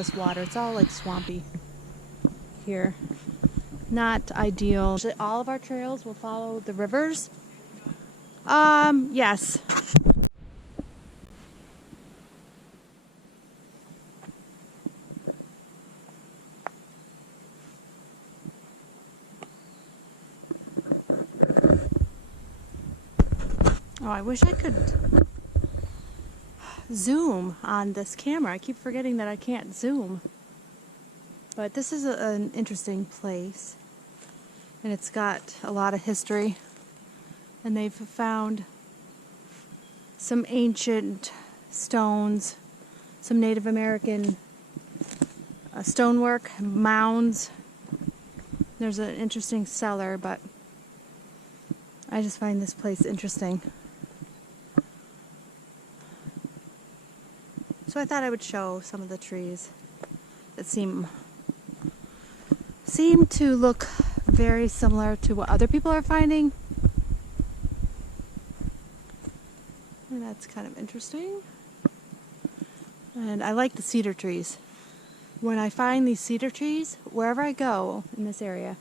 this water. It's all like swampy here. Not ideal. All of our trails will follow the rivers. Yes. Oh, I wish I could zoom on this camera. I keep forgetting that I can't zoom. But this is an interesting place. And it's got a lot of history. And they've found some ancient stones, some Native American stonework, mounds. There's an interesting cellar, but I just find this place interesting. So I thought I would show some of the trees that seem to look very similar to what other people are finding. And that's kind of interesting. And I like the cedar trees. When I find these cedar trees, wherever I go in this area,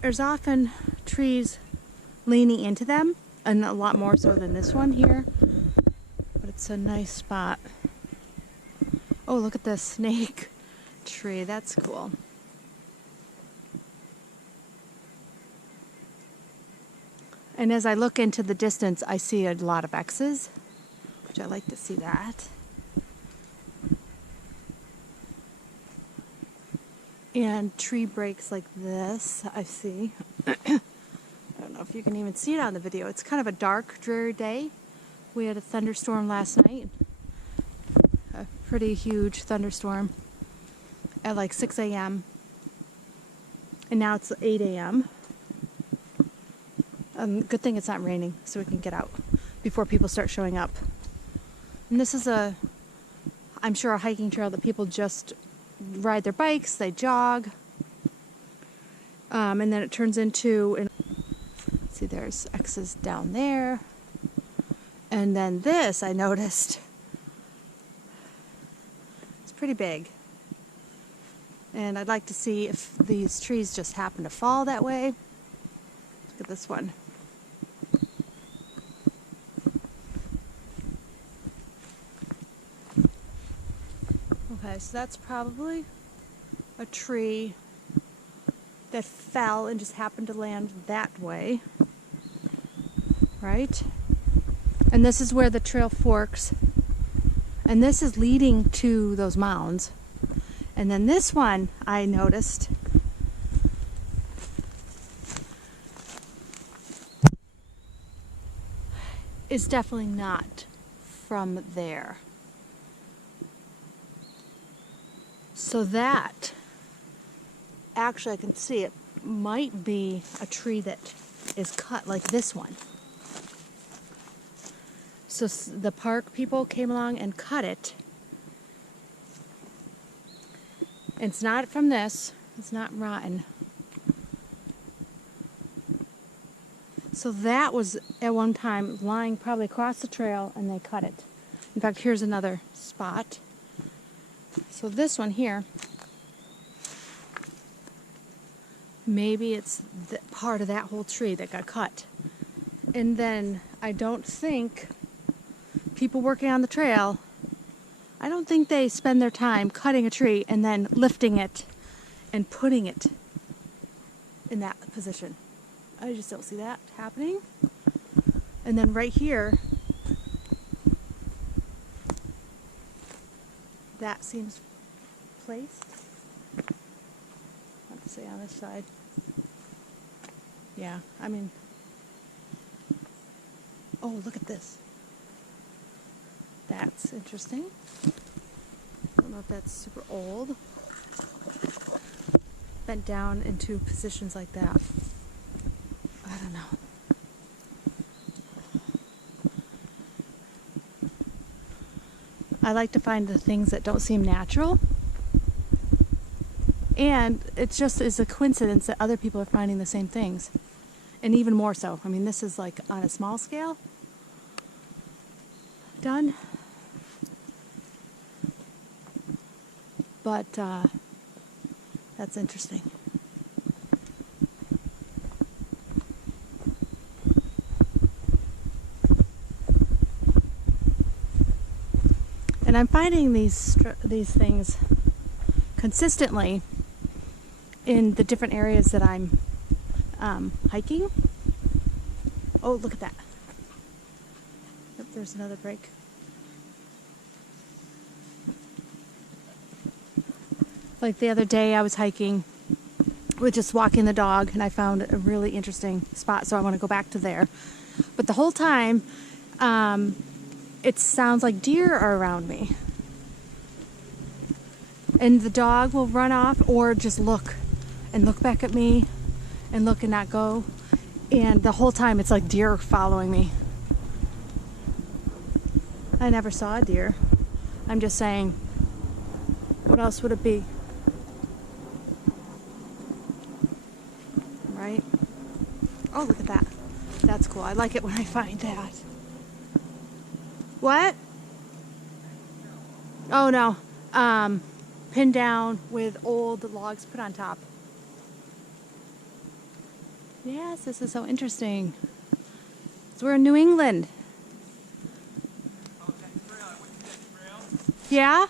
there's often trees leaning into them, and a lot more so than this one here. But it's a nice spot. Oh, look at this snake tree. That's cool. And as I look into the distance, I see a lot of X's, which I like to see that. And tree breaks like this, I see. I don't know if you can even see it on the video. It's kind of a dark, dreary day. We had a thunderstorm last night. A pretty huge thunderstorm at like 6 a.m. And now it's 8 a.m. Good thing it's not raining, so we can get out before people start showing up. And this is I'm sure, a hiking trail that people just ride their bikes, they jog, and then it turns into, see, there's X's down there. And then this, I noticed, it's pretty big. And I'd like to see if these trees just happen to fall that way. Look at this one. Okay, so that's probably a tree that fell and just happened to land that way, right? And this is where the trail forks, and this is leading to those mounds. And then this one, I noticed, is definitely not from there. So that, actually I can see it might be a tree that is cut like this one. So the park people came along and cut it. It's not from this, it's not rotten. So that was at one time lying probably across the trail, and they cut it. In fact, here's another spot. So this one here, maybe it's part of that whole tree that got cut. And then I don't think people working on the trail, I don't think they spend their time cutting a tree and then lifting it and putting it in that position. I just don't see that happening. And then right here, that seems placed. Let's see on this side. Yeah, I mean, oh, look at this. That's interesting. I don't know if that's super old. Bent down into positions like that. I don't know. I like to find the things that don't seem natural. And it just is a coincidence that other people are finding the same things. And even more so. I mean, this is like on a small scale. Done. but that's interesting. And I'm finding these things consistently in the different areas that I'm hiking. Oh, look at that. Yep, there's another break. Like the other day I was hiking with just walking the dog, and I found a really interesting spot, so I want to go back to there. But the whole time, it sounds like deer are around me. And the dog will run off or just look and look back at me and look and not go. And the whole time it's like deer following me. I never saw a deer. I'm just saying, what else would it be? Right? Oh, look at that. That's cool. I like it when I find that. What? Oh no. Pinned down with old logs put on top. Yes, this is so interesting. So we're in New England. Yeah?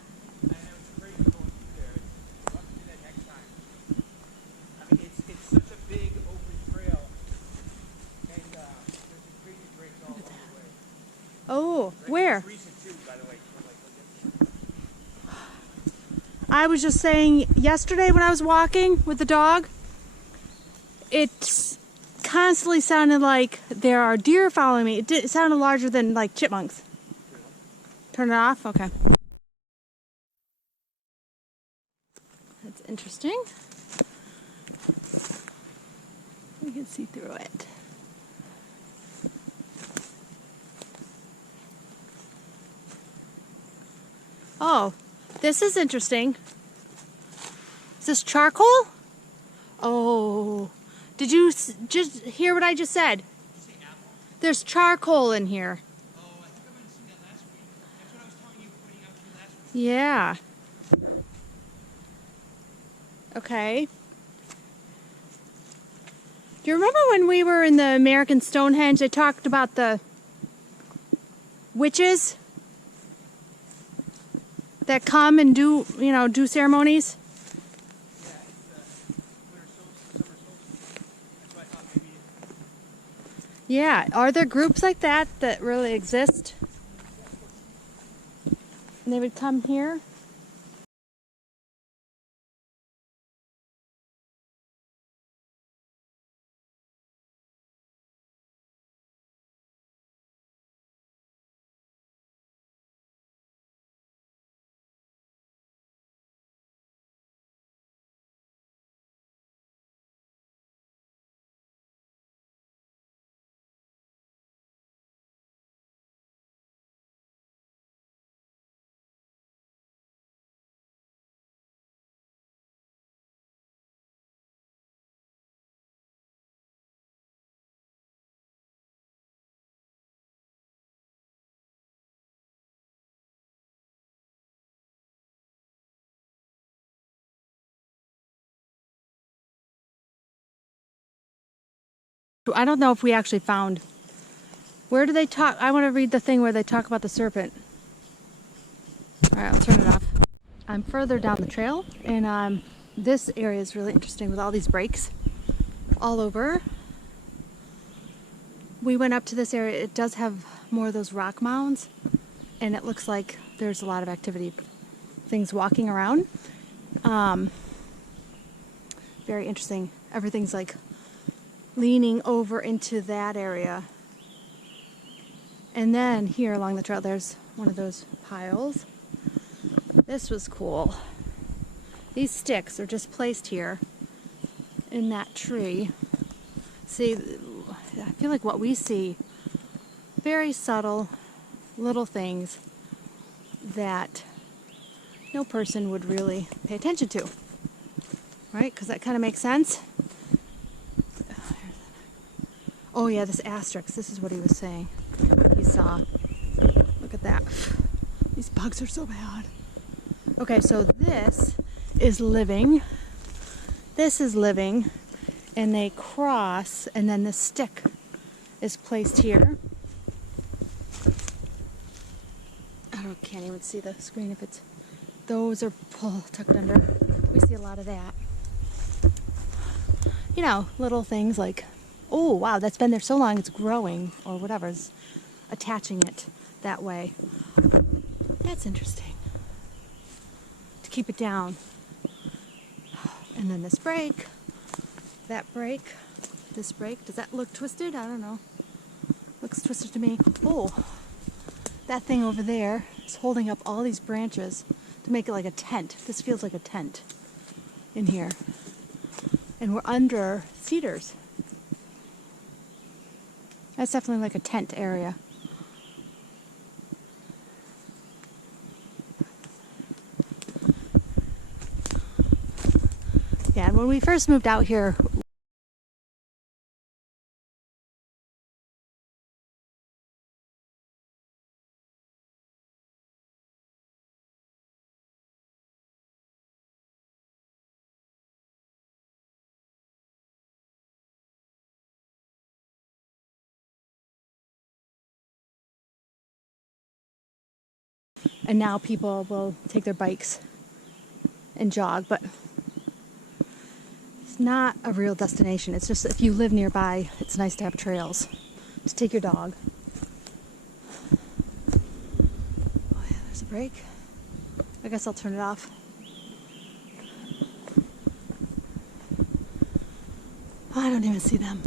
Oh, where? I was just saying yesterday when I was walking with the dog, it constantly sounded like there are deer following me. It sounded larger than like chipmunks. Turn it off? Okay. That's interesting. We can see through it. Oh, this is interesting. Is this charcoal? Oh, did you just hear what I just said? There's charcoal in here. Oh, I think I might have seen that last week. That's what I was telling you, pointing out to you last week. Yeah. Okay. Do you remember when we were in the American Stonehenge, they talked about the witches that come and do ceremonies? Yeah, it's winter solstice, summer solstice. That's why I thought maybe. Yeah. Are there groups like that that really exist? And they would come here? I don't know if we actually found. Where do they talk? I want to read the thing where they talk about the serpent. All right, I'll turn it off. I'm further down the trail, and this area is really interesting with all these breaks all over. We went up to this area. It does have more of those rock mounds, and it looks like there's a lot of activity, things walking around. Very interesting. Everything's like leaning over into that area. And then here along the trail, there's one of those piles. This was cool. These sticks are just placed here in that tree. See, I feel like what we see, very subtle little things that no person would really pay attention to, right? Because that kind of makes sense. Oh yeah, this asterisk, this is what he was saying. He saw. Look at that. These bugs are so bad. Okay, so this is living. This is living. And they cross, and then the stick is placed here. Can't even see the screen if it's... Those are tucked under. We see a lot of that. You know, little things like, oh wow, that's been there so long it's growing, or whatever, is attaching it that way. That's interesting. To keep it down. And then this break, that break, this break. Does that look twisted? I don't know. Looks twisted to me. Oh, that thing over there is holding up all these branches to make it like a tent. This feels like a tent in here. And we're under cedars. That's definitely like a tent area. Yeah, and when we first moved out here, and now people will take their bikes and jog, but it's not a real destination. It's just if you live nearby, it's nice to have trails to take your dog. Oh yeah, there's a break. I guess I'll turn it off. Oh, I don't even see them.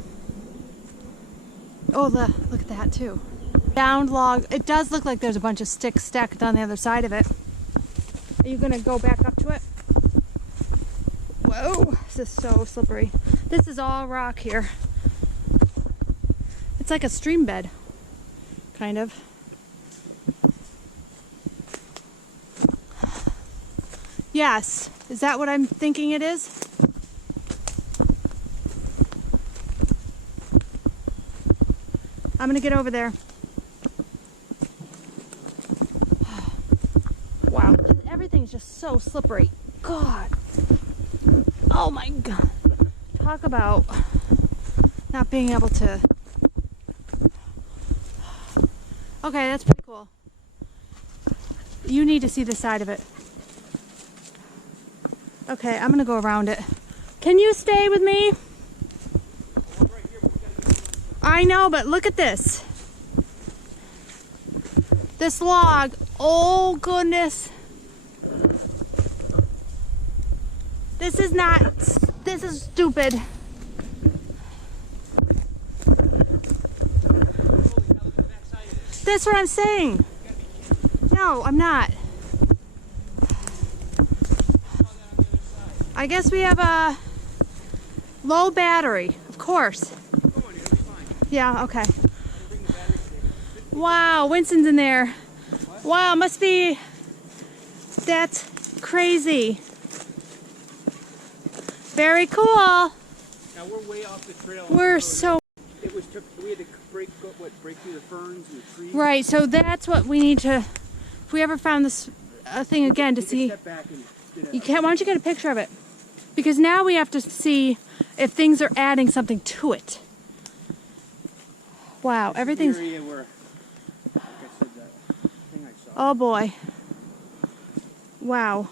Oh, look at that too. Downed log. It does look like there's a bunch of sticks stacked on the other side of it. Are you gonna go back up to it? Whoa, this is so slippery. This is all rock here. It's like a stream bed, kind of. Yes, is that what I'm thinking it is? I'm gonna get over there. Wow, everything's just so slippery. God. Oh my God. Talk about not being able to. Okay, that's pretty cool. You need to see the side of it. Okay, I'm gonna go around it. Can you stay with me? I know, but look at this. This log. Oh goodness. This is not, this is stupid. That's what I'm saying. No, I'm not. I guess we have a low battery, of course. Yeah, okay. Wow, Winston's in there. Wow, must be, that's crazy. Very cool. Now we're way off the trail. We're so. It was we had to break through the ferns and the trees. Right, so that's what we need to. If we ever found this thing again to see. Step back and You can't. Why don't you get a picture of it? Because now we have to see if things are adding something to it. Wow, everything's. The area where, like I said, that thing I saw. Oh boy. Wow.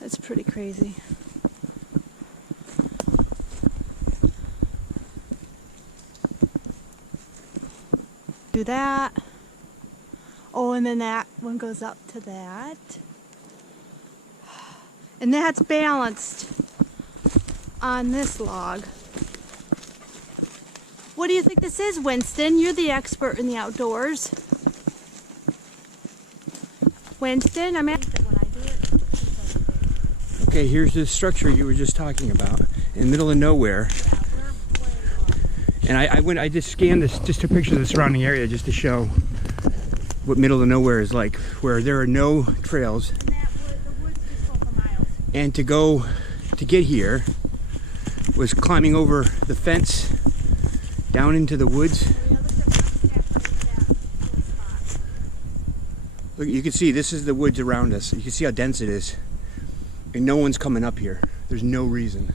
That's pretty crazy. Do that. Oh, and then that one goes up to that. And that's balanced on this log. What do you think this is, Winston? You're the expert in the outdoors. Winston, I'm at it when I do it. Okay, here's the structure you were just talking about, in the middle of nowhere. Yeah, we're way off. And I just scanned this, just a picture of the surrounding area, just to show what middle of nowhere is like, where there are no trails. And that the woods just go for miles. And to get here was climbing over the fence down into the woods. Yeah, look at that little spot. Look, you can see this is the woods around us. You can see how dense it is. And no one's coming up here. There's no reason.